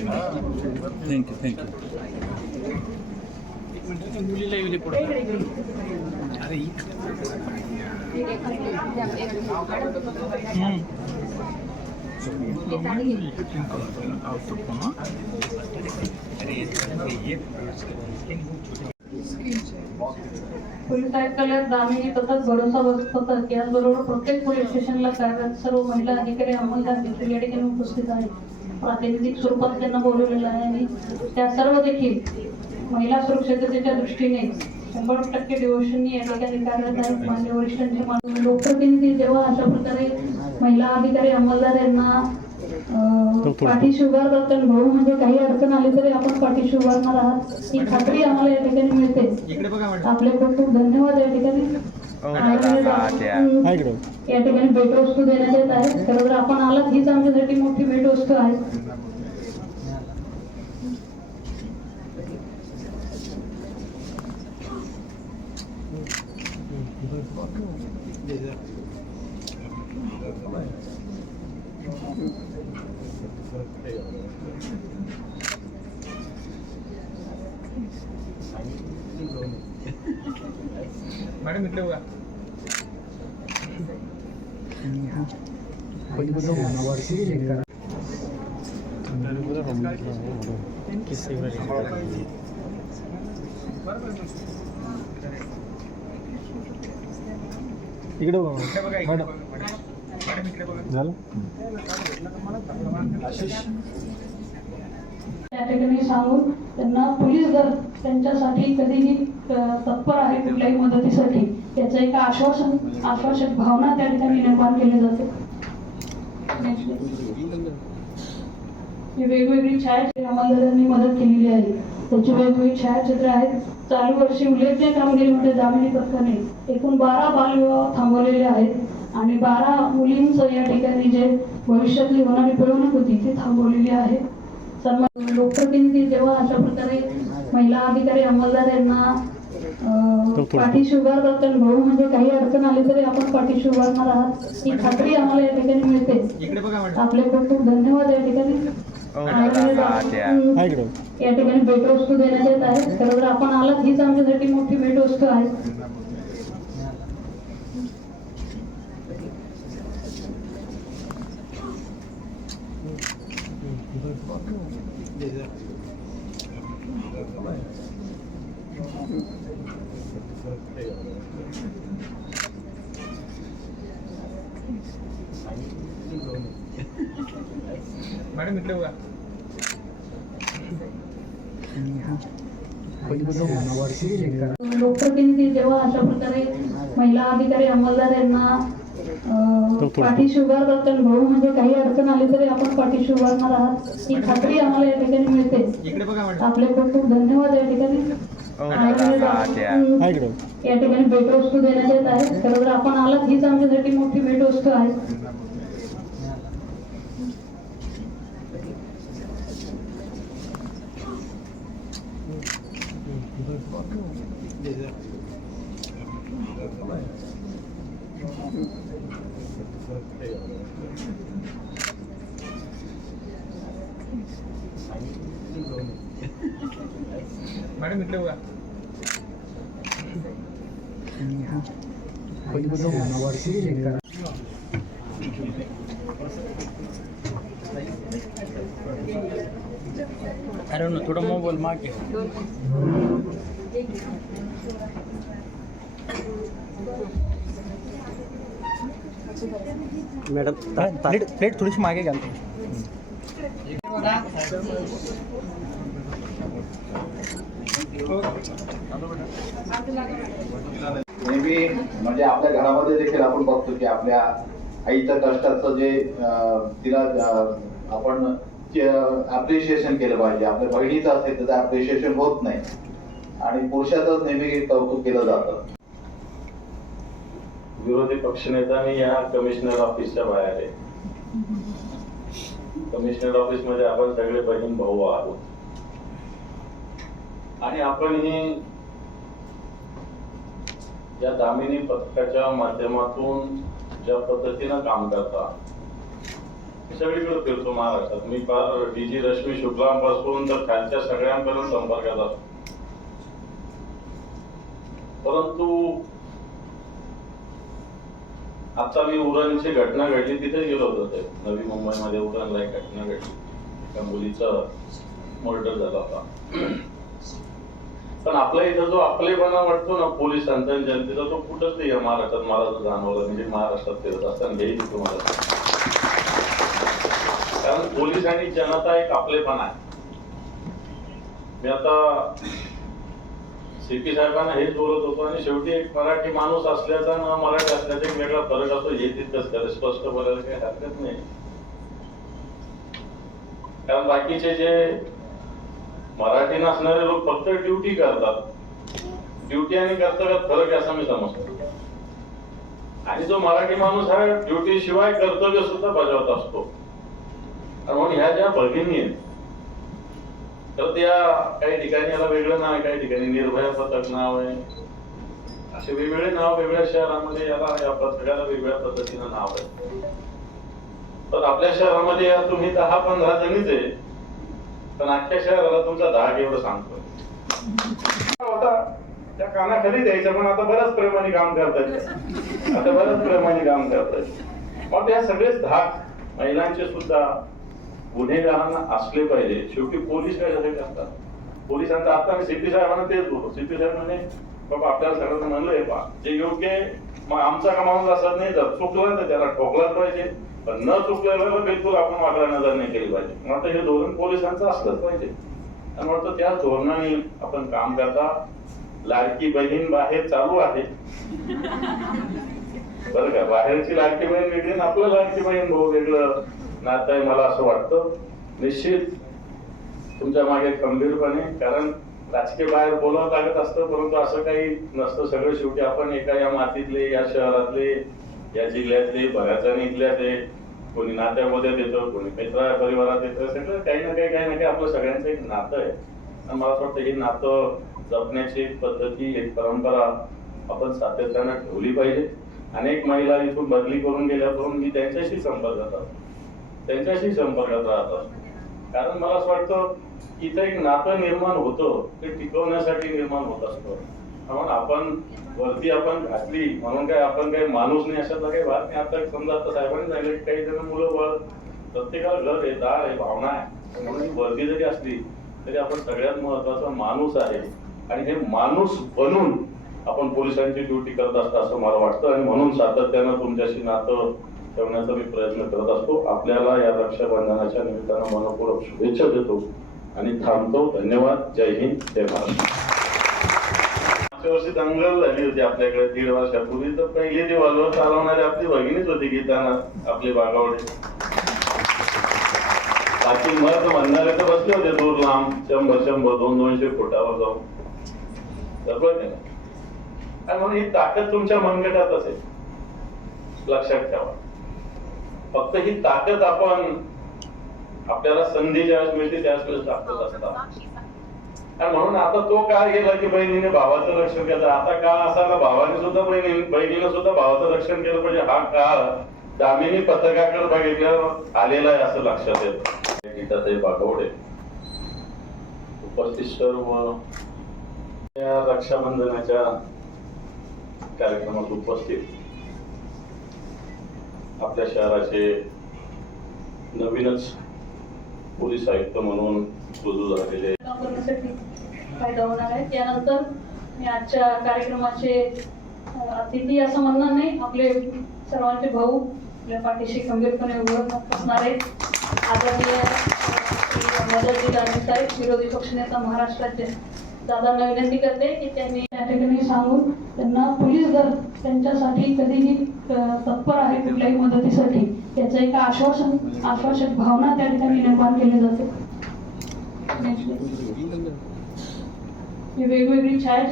Thank you thank you मुलीला येऊ दे पुढे अरे पोलीस आयुक्तालयात दामिनी तसंच भरोसा बसत होता त्याचबरोबर प्रत्येक पोलीस स्टेशनला कार्यरत सर्व महिला अधिकारी अंमलदार देखील या ठिकाणी उपस्थित आहेत. प्रातिनिधिक स्वरूपात त्यांना बोलवलेलं आहे आणि त्या सर्व देखील महिला सुरक्षिततेच्या दृष्टीने शंभर टक्के डिवोशननी या ठिकाणी कार्यरत आहेत. मान्य वरिष्ठांचे मान- लोकप्रतिनिधी जेव्हा अशा प्रकारे महिला अधिकारी अंमलदार यांना पाठीशी तर भाऊ म्हणजे काही अडचण आली तरी आपण पाठीशी उभारणार आहात. ही खात्री आम्हाला या ठिकाणी मिळते. इकडे बघा मॅडम. आपले खूप खूप धन्यवाद या ठिकाणी. हम्म, या ठिकाणी भेटवस्तू देण्यात येत आहे खरं तर आपण आलात हीच आमच्यासाठी मोठी भेटवस्तू आहे. मॅडम इकडे बघा. इकडे बघा. मॅडम झालं? त्या ठिकाणी सांगून त्यांना पोलीस दल त्यांच्यासाठी कधीही तत्पर आहे कुठल्याही मदतीसाठी. त्याचं एक आश्वासन आश्वासक भावना त्या ठिकाणी निर्माण केली जाते. ही वेगवेगळी छायाचित्र अंमलदारांनी मदत केलेली आहे. त्याची वेगवेगळी छायाचित्र आहेत. चालू वर्षी उल्लेखनीय कामगिरीमध्ये म्हणजे दामिनी पथकाने एकूण बारा बालविवाह थांबवलेले आहेत. आणि बारा मुलींचं या ठिकाणी जे भविष्यातली होणारी पिळवणूक होती ती थांबवलेली आहे. सन्मान लोकप्रतिनिधी जेव्हा अशा प्रकारे महिला अधिकारी अंमलदार यांना पाठीशी उभारतात तर भाऊ म्हणजे काही अडचण आली तरी आपण पाठीशी उभारणार आहात. ही खात्री आम्हाला या ठिकाणी मिळते. आपले खूप खूप धन्यवाद या ठिकाणी. इकडे या ठिकाणी भेटवस्तू देण्यात येत आहे. खरं तर आपण आलात हीच आमच्यासाठी मोठी भेटवस्तू आहे. मॅडम इकडे बघा. लोकप्रतिनिधी जेव्हा अशा प्रकारे महिला अधिकारी अंमलदार यांना पाठीशी उभारतात भाऊ म्हणजे काही अडचण आली तरी आपण पाठीशी उभारणार आहात. ही खात्री आम्हाला या ठिकाणी मिळते. आपले खूप खूप धन्यवाद या ठिकाणी. या ठिकाणी भेटवस्तू देण्यात येत आहे. खरं तर आपण आलात. हीच आमच्यासाठी मोठी भेटवस्तू आहे. मॅडम इकडे बघा अरे ना थोडा मोबाईल मागे. मॅडम प्लेट प्लेट थोडीशी मागे घ्याल नेहमी म्हणजे आपल्या घरामध्ये देखील आपण बघतो की आपल्या आईच्या कष्टाचं जे तिला आपण अप्रिशिएशन केलं पाहिजे. आपल्या बहिणीचं असेल तर अप्रिशिएशन होत नाही. आणि पुरुषाचंच नेहमी कौतुक केलं जातं. विरोधी पक्षनेता मी या कमिशनर ऑफिसच्या बाहेर आहे. कमिशनर ऑफिसमध्ये आपण सगळे बहीण भाऊ आहोत. आणि आपण हे या दामिनी पथकाच्या माध्यमातून ज्या पद्धतीनं काम करता सगळीकडे फिरतो महाराष्ट्रात. मी फार डीजी रश्मी शुक्लांपासून तर खालच्या सगळ्यांपर्यंत संपर्कात असतो. परंतु आता मी उरणची घटना घडली तिथे गेलो होतो ते. नवी मुंबईमध्ये उरणला एक घटना घडली. एका मुलीचा मर्डर झाला होता. पण आपल्या इथं जो आपलेपणा वाटतो ना पोलिसांचा आणि जनतेचा तो कुठंच नाही महाराष्ट्रात. मला तर जाणवलं म्हणजे महाराष्ट्रात फिरत असताना हेही मी तुम्हाला कारण पोलीस आणि जनता एक आपलेपणा आहे. मी आता सीपी साहेबांना हेच बोलत होतो आणि शेवटी एक मराठी माणूस असल्याचा ना मराठी असल्याचा एक वेगळा फरक असतो. हे तितकंच खरं स्पष्ट बोलायला काही हरकत नाही. कारण बाकीचे जे मराठी नसणारे लोक फक्त ड्युटी करतात. ड्युटी आणि कर्तव्यात फरक आहे असं मी समजतो. आणि जो मराठी माणूस हा ड्युटी शिवाय कर्तव्य सुद्धा बजावत असतो. म्हणून ह्या ज्या भगिनी आहेत तर त्या काही ठिकाणी याला वेगळं नाव आहे काही ठिकाणी निर्भया पथक नाव आहे. असे वेगवेगळे नाव वेगळ्या शहरामध्ये याला या पथकाला वेगवेगळ्या पद्धतीनं नाव आहे. तर आपल्या शहरामध्ये या तुम्ही दहा पंधरा जणीच आहे. पण अख्ख्या शहराला तुमचा धाक एवढं सांगतो होता. त्या कानाखाली द्यायचं पण आता बऱ्याच प्रेमाने काम करतात आता बऱ्याच प्रेमाने काम करतात मग या सगळेच धाक महिलांचे सुद्धा गुन्हेगारांना असले पाहिजे. शेवटी पोलीस काय कशासाठी करतात? पोलिसांचा आता मी सीपी साहेबांना तेच बोलतो सीपी साहेब म्हणे बाबा आपल्याला सगळ्यांना म्हणलंय बा जे योग्य आहे मग आमचा का माणूस असा नाही जर चुकला तर त्याला ठोकलाच पाहिजे. पण न चुकलेलं बिलकुल आपण वाकडा नजर नाही केली पाहिजे. मग हे धोरण पोलिसांचं असलंच पाहिजे. आणि त्या धोरणाने आपण काम करता. लाडकी बहीण बाहेर चालू आहे. बरं का? बाहेरची लाडकी बहीण वेगळी आणि आपलं लाडकी बहीण भाऊ वेगळं. नातं आहे मला असं वाटतं. निश्चित तुमच्या मागे खंबीरपणे कारण राजकीय बाहेर बोलावं लागत असतं परंतु असं काही नसतं. सगळं शेवटी आपण एका या मातीतले या शहरातले या जिल्ह्यातले बऱ्याच जण इथल्याच आहे कोणी नात्यामध्ये देतो कोणी मित्र परिवारात येतं सगळं काही ना काही काही ना काही आपलं सगळ्यांचं एक नातं आहे. आणि मला असं वाटतं हे नातं जपण्याची एक पद्धती एक परंपरा आपण सातत्यानं ठेवली पाहिजे. अनेक महिला इथून बदली करून गेल्यापासून मी त्यांच्याशी संपर्कात असतो त्यांच्याशी संपर्कात राहतात कारण मला असं वाटतं इथं एक नातं निर्माण होतं ते टिकवण्यासाठी निर्माण होत असतं. आपण वरती आपण घातली म्हणून काय आपण काही माणूस नाही अशातला काही भाग नाही आता समजा आता साहेबांनी सांगितलं की काही जण मुलं बळ प्रत्येकाला घर आहे दार आहे भावना आहे. म्हणून ही वर्दी जरी असली तरी आपण सगळ्यात महत्त्वाचा माणूस आहे. आणि हे माणूस बनून आपण पोलिसांची ड्युटी करत असतो असं मला वाटतं. आणि म्हणून सातत्यानं तुमच्याशी नातं ठेवण्याचा मी प्रयत्न करत असतो. आपल्याला या रक्षाबंधनाच्या निमित्तानं मनपूर्वक शुभेच्छा देतो. आणि थांबतो. धन्यवाद. जय हिंद. जय महाराष्ट्र मागच्या झाली होती आपल्याकडे दीड वर्षापूर्वी. तर पहिली रिव्हॉल्वर चालवणारी आपली भगिनीच होती गीताना आपली बागावडे बाकी मत म्हणणारे तर बसले होते दूर लांब शंभर शंभर दोन दोनशे फुटावर जाऊन. तर म्हणून ही ताकद तुमच्या मनगटात असेल. लक्षात ठेवा. फक्त ही ताकद आपण आपल्याला संधी ज्यावेळेस मिळते त्यावेळेस ताकद असतात म्हणून आता तो काळ गेला की बहिणीने भावाचं रक्षण केलं. आता काळ असा भावाने सुद्धा बहिणी बहिणीने सुद्धा भावाचं रक्षण केलं पाहिजे. हा काळ दामिनी पथकाकडे बघितल्यावर आलेला आहे असं लक्षात येत. गीताताई बागवडे उपस्थित सर्व या रक्षाबंधनाच्या कार्यक्रमात उपस्थित. आपल्या शहराचे नवीनच पोलीस आयुक्त म्हणून रुजू झालेले काम करण्यासाठी फायदा होणार आहे. त्यानंतर मी आजच्या कार्यक्रमाचे अतिथी असं म्हणणार नाही. आपले सर्वांचे भाऊ आपल्या पाठीशी खंबीरपणे उभं असणार आहेत. आदरणीय मदतजी गांधी साहेब विरोधी पक्षनेता महाराष्ट्राचे दादांना विनंती करते की त्यांनी त्या ठिकाणी सांगून त्यांना पोलीस दल त्यांच्यासाठी कधीही तत्पर आहे कुठल्याही मदतीसाठी. याचं एक आश्वासन आश्वासक भावना त्या ठिकाणी निर्माण केली जाते. वेगवेगळी छाया